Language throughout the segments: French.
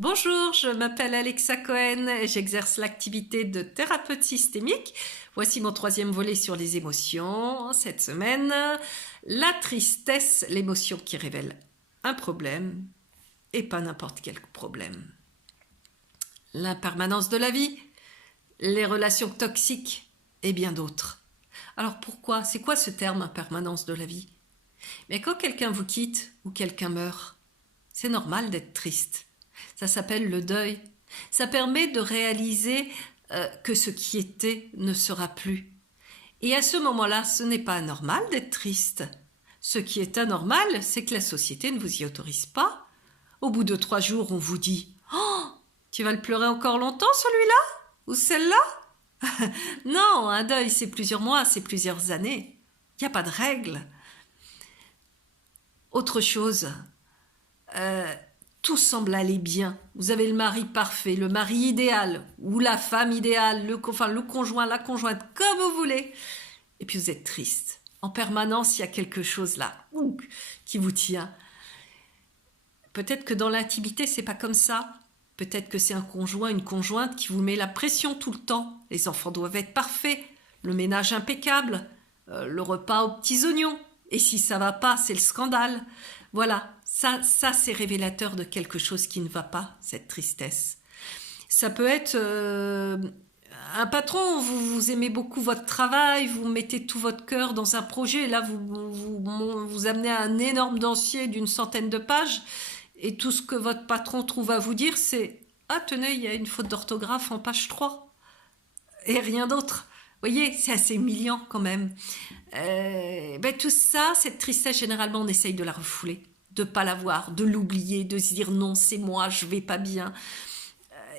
Bonjour, je m'appelle Alexa Cohen et j'exerce l'activité de thérapeute systémique. Voici mon troisième volet sur les émotions. Cette semaine, la tristesse, l'émotion qui révèle un problème et pas n'importe quel problème. L'impermanence de la vie, les relations toxiques et bien d'autres. Alors pourquoi? C'est quoi ce terme impermanence de la vie? Mais quand quelqu'un vous quitte ou quelqu'un meurt, c'est normal d'être triste. Ça s'appelle le deuil. Ça permet de réaliser que ce qui était ne sera plus. Et à ce moment-là, ce n'est pas anormal d'être triste. Ce qui est anormal, c'est que la société ne vous y autorise pas. Au bout de 3 jours, on vous dit « Oh, tu vas le pleurer encore longtemps celui-là? Ou celle-là ?» Non, un deuil, c'est plusieurs mois, c'est plusieurs années. Il n'y a pas de règle. Autre chose, tout semble aller bien. Vous avez le mari parfait, le mari idéal, ou la femme idéale, le conjoint, la conjointe, comme vous voulez. Et puis vous êtes triste. En permanence, il y a quelque chose là qui vous tient. Peut-être que dans l'intimité, c'est pas comme ça. Peut-être que c'est un conjoint, une conjointe qui vous met la pression tout le temps. Les enfants doivent être parfaits, le ménage impeccable, le repas aux petits oignons. Et si ça va pas, c'est le scandale. Voilà, ça c'est révélateur de quelque chose qui ne va pas, cette tristesse. Ça peut être un patron, vous aimez beaucoup votre travail, vous mettez tout votre cœur dans un projet, et là vous amenez un énorme dossier d'une centaine de pages, et tout ce que votre patron trouve à vous dire, c'est « Ah tenez, il y a une faute d'orthographe en page 3 » et rien d'autre. Vous voyez, c'est assez humiliant quand même. Tout ça, cette tristesse, généralement, on essaye de la refouler, de ne pas la voir, de l'oublier, de se dire non, c'est moi, je ne vais pas bien.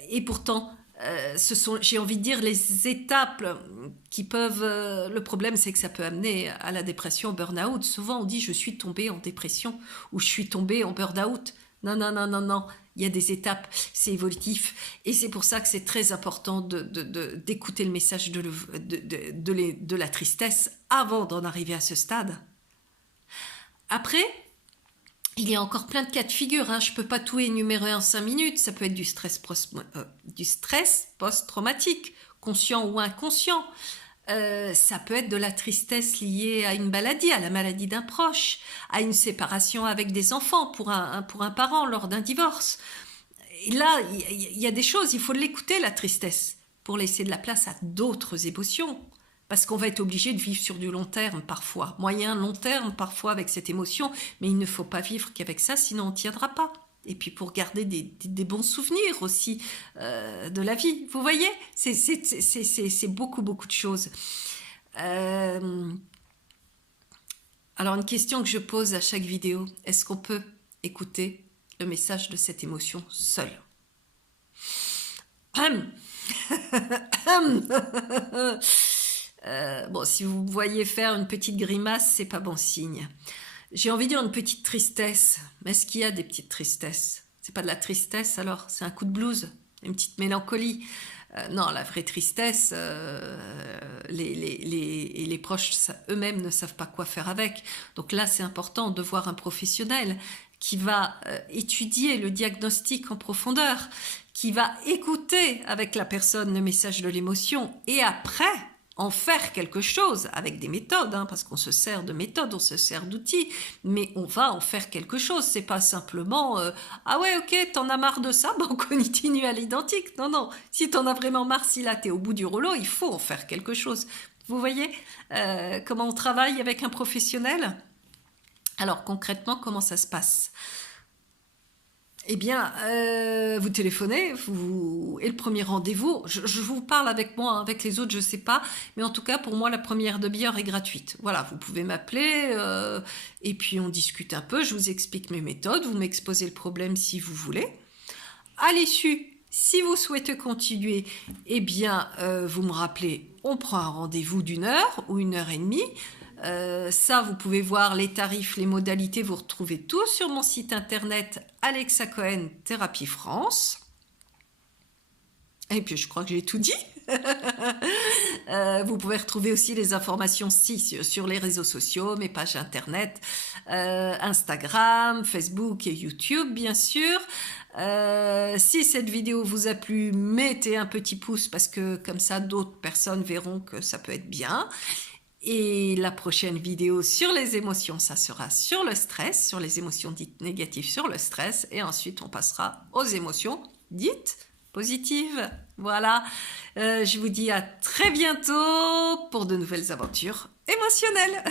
Et pourtant, j'ai envie de dire, les étapes qui peuvent... le problème, c'est que ça peut amener à la dépression, au burn-out. Souvent, on dit je suis tombée en dépression ou je suis tombée en burn-out. Non, non, non, non, non. Il y a des étapes, c'est évolutif. Et c'est pour ça que c'est très important d'écouter le message de la tristesse avant d'en arriver à ce stade. Après, il y a encore plein de cas de figure. Je ne peux pas tout énumérer en 5 minutes. Ça peut être du stress post-traumatique, conscient ou inconscient. Ça peut être de la tristesse liée à une maladie, à la maladie d'un proche, à une séparation avec des enfants pour un parent lors d'un divorce. Et là, il y a des choses, il faut l'écouter, la tristesse, pour laisser de la place à d'autres émotions. Parce qu'on va être obligé de vivre sur du long terme parfois, moyen, long terme parfois avec cette émotion, mais il ne faut pas vivre qu'avec ça, sinon on ne tiendra pas. Et puis pour garder des bons souvenirs aussi de la vie. Vous voyez, c'est beaucoup, beaucoup de choses. Alors une question que je pose à chaque vidéo, est-ce qu'on peut écouter le message de cette émotion seul? Bon, si vous voyez faire une petite grimace, c'est pas bon signe. J'ai envie de dire une petite tristesse. Mais est-ce qu'il y a des petites tristesses? C'est pas de la tristesse alors, c'est un coup de blues, une petite mélancolie. Non, la vraie tristesse, les proches eux-mêmes ne savent pas quoi faire avec. Donc là, c'est important de voir un professionnel qui va étudier le diagnostic en profondeur, qui va écouter avec la personne le message de l'émotion et après en faire quelque chose avec des méthodes, parce qu'on se sert de méthodes, on se sert d'outils, mais on va en faire quelque chose. C'est pas simplement ah ouais, ok, t'en as marre de ça, on continue à l'identique. Non, non, si t'en as vraiment marre, si là t'es au bout du rouleau, il faut en faire quelque chose. Vous voyez comment on travaille avec un professionnel? Alors concrètement, comment ça se passe? Eh bien, vous téléphonez, et le premier rendez-vous, je vous parle avec moi, avec les autres, je ne sais pas, mais en tout cas, pour moi, la première demi-heure est gratuite. Voilà, vous pouvez m'appeler, et puis on discute un peu, je vous explique mes méthodes, vous m'exposez le problème si vous voulez. À l'issue, si vous souhaitez continuer, eh bien, vous me rappelez, on prend un rendez-vous d'1 heure ou 1h30. Ça, vous pouvez voir les tarifs, les modalités, vous retrouvez tout sur mon site internet Alexa Cohen Thérapie France. Et puis, je crois que j'ai tout dit. Vous pouvez retrouver aussi les informations sur les réseaux sociaux, mes pages internet, Instagram, Facebook et YouTube, bien sûr. Si cette vidéo vous a plu, mettez un petit pouce parce que comme ça, d'autres personnes verront que ça peut être bien. Et la prochaine vidéo sur les émotions, ça sera sur le stress, sur les émotions dites négatives sur le stress. Et ensuite, on passera aux émotions dites positives. Voilà, je vous dis à très bientôt pour de nouvelles aventures émotionnelles.